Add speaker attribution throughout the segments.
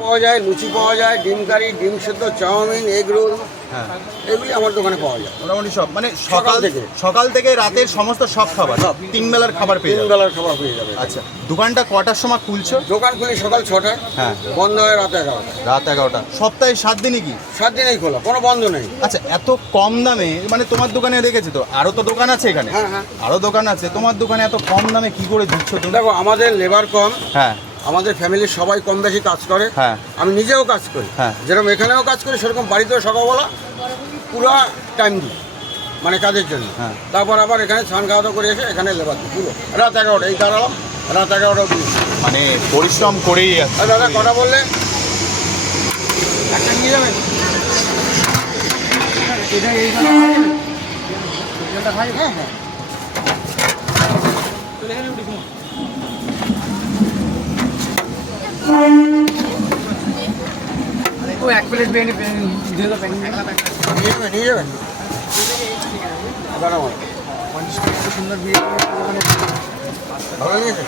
Speaker 1: পাওয়া যায় লুচি পাওয়া যায় ডিম কারি ডিম সেদ্ধ চাউমিন এগ রোল
Speaker 2: হ্যাঁ।
Speaker 1: এগুলি আমার দোকানে পাওয়া যায়।
Speaker 2: মোটামুটি সব। মানে
Speaker 1: সকাল থেকে।
Speaker 2: সকাল থেকে রাতের সমস্ত সব খাবার
Speaker 1: সব।
Speaker 2: তিন বেলার খাবার পেয়ে
Speaker 1: তিন বেলার খাবার পেয়ে যাবে।
Speaker 2: আচ্ছা দোকানটা কটার সময় খুলছো?
Speaker 1: দোকান খুলি সকাল ছটায়
Speaker 2: হ্যাঁ।
Speaker 1: বন্ধ হয় রাত এগারোটা।
Speaker 2: রাত এগারোটা। সপ্তাহে সাত দিনই কি?
Speaker 1: সাত দিনেই খোলা কোনো বন্ধ নেই।
Speaker 2: আচ্ছা এত কম দামে মানে তোমার দোকানে দেখেছি তো আরও তো দোকান আছে এখানে।
Speaker 1: হ্যাঁ, হ্যাঁ।
Speaker 2: আরও দোকান আছে তোমার দোকানে এত কম দামে কি করে দিচ্ছ তুমি?
Speaker 1: দেখো আমাদের লেবার কম।
Speaker 2: হ্যাঁ।
Speaker 1: আমাদের ফ্যামিলির সবাই কম বেশি কাজ করে।
Speaker 2: হ্যাঁ।
Speaker 1: আমি নিজেও কাজ করি।
Speaker 2: হ্যাঁ।
Speaker 1: যেরকম এখানেও কাজ করি সেরকম বাড়িতেও সকালবেলা পুরো টাইম দিই মানে কাজের জন্য।
Speaker 2: হ্যাঁ।
Speaker 1: তারপর আবার এখানে স্নান খাওয়া দাওয়া করে এসে এখানে লেবার দিই পুরো। রাত এগারোটা এই দাঁড়ালাম রাত এগারোটা
Speaker 2: মানে পরিশ্রম করেই
Speaker 1: দাদা কথা বললে? একটা নিয়ে যাবেন এটা হ্যাঁ হ্যাঁ
Speaker 3: ও এক প্লেট বিরিয়ানি দিয়ে দাও প্যাকিং
Speaker 1: নিয়ে যাবেন নিয়ে যাবেন দাঁড়াবো
Speaker 3: সুন্দর বিরিয়ানি
Speaker 1: ভালো লেগেছে?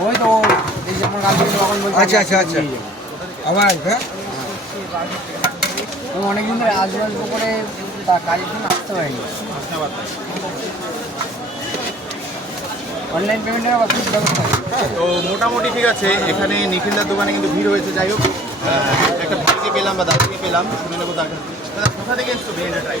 Speaker 3: ওই তো এই যেমন
Speaker 1: আচ্ছা আচ্ছা আচ্ছা। আবার আসবে হ্যাঁ?
Speaker 3: অনেকদিন ধরে আসব আসব করে কাজের জন্য আসতে হয়নি অনলাইন পেমেন্টের আবার ব্যবস্থা
Speaker 2: তো মোটামুটি ঠিক আছে এখানে নিখিলদার দোকানে কিন্তু ভিড় হয়েছে যাই হোক। একটা ভাইকে পেলাম বা দাদাকে পেলাম শুনে নেব তার কাছে দাদা কোথা থেকে এসছো? ট্রাই